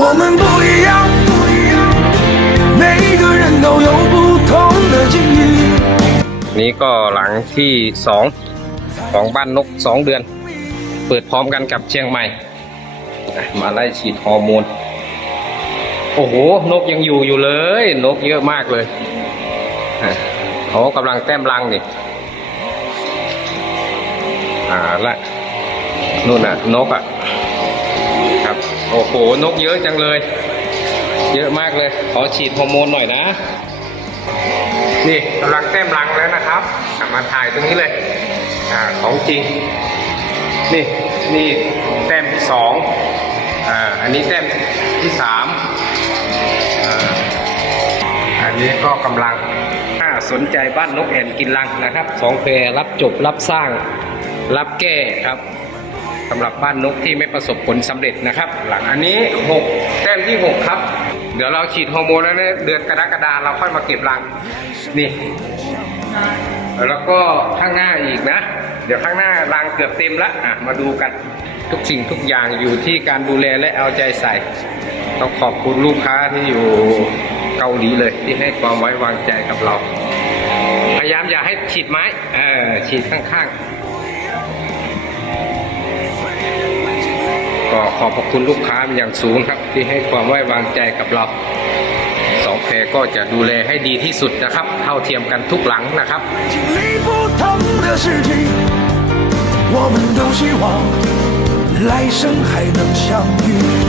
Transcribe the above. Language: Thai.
我们不一样，每个人都有不同的境遇。 นี่ก็หลังที่สองของบ้านนกสองเดือน เปิดพร้อมกันกับเชียงใหม่อ่ะมาไล่ฉีดฮอร์โมน โอ้โห นกยังอยู่อยู่เลย นกเยอะมากเลยอ่ะเขากำลังแต้มรังนี่อ่าละนู่นน่ะ นกอ่ะ ครับ โอ้โห นกเยอะจังเลย เยอะมากเลย ขอฉีดฮอร์โมนหน่อยนะ นี่กำลังแต้มรังแล้วนะครับมาถ่ายตรงนี้เลยอของจริง นี่นี่แต้มที่สองอ่าอันนี้แต้มที่สามอ่าอันนี้ก็กำลังถ้าสนใจบ้านนกแอ่นกินรังนะครับสองเพรรับจบรับสร้างรับแก้ครับ สำหรับบ้านนกที่ไม่ประสบผลสำเร็จนะครับ หลังอันนี้หกแต้มที่หกครับ เดี๋ยวเราฉีดฮอร์โมนแล้วเนี่ยเดือนกรกฎาเราค่อยมาเก็บรังนี่ แล้วก็ข้างหน้าอีกนะ เดี๋ยวข้างหน้ารางเกือบเต็มละอะมาดูกันทุกสิ่งทุกอย่างอยู่ที่การดูแลและเอาใจใส่ต้องขอบคุณลูกค้าที่อยู่เกาหลีเลยที่ให้ความไว้วางใจกับเรา พยายามอย่าให้ฉีดไม้เออฉีดข้างๆก็ขอบพระคุณลูกค้าเป็นอย่างสูงครับ ที่ให้ความไว้วางใจกับเรา สองแพรก็จะดูแลให้ดีที่สุดนะครับ เท่าเทียมกันทุกหลังนะครับ 经历不同的事情，我们都希望来生还能相遇。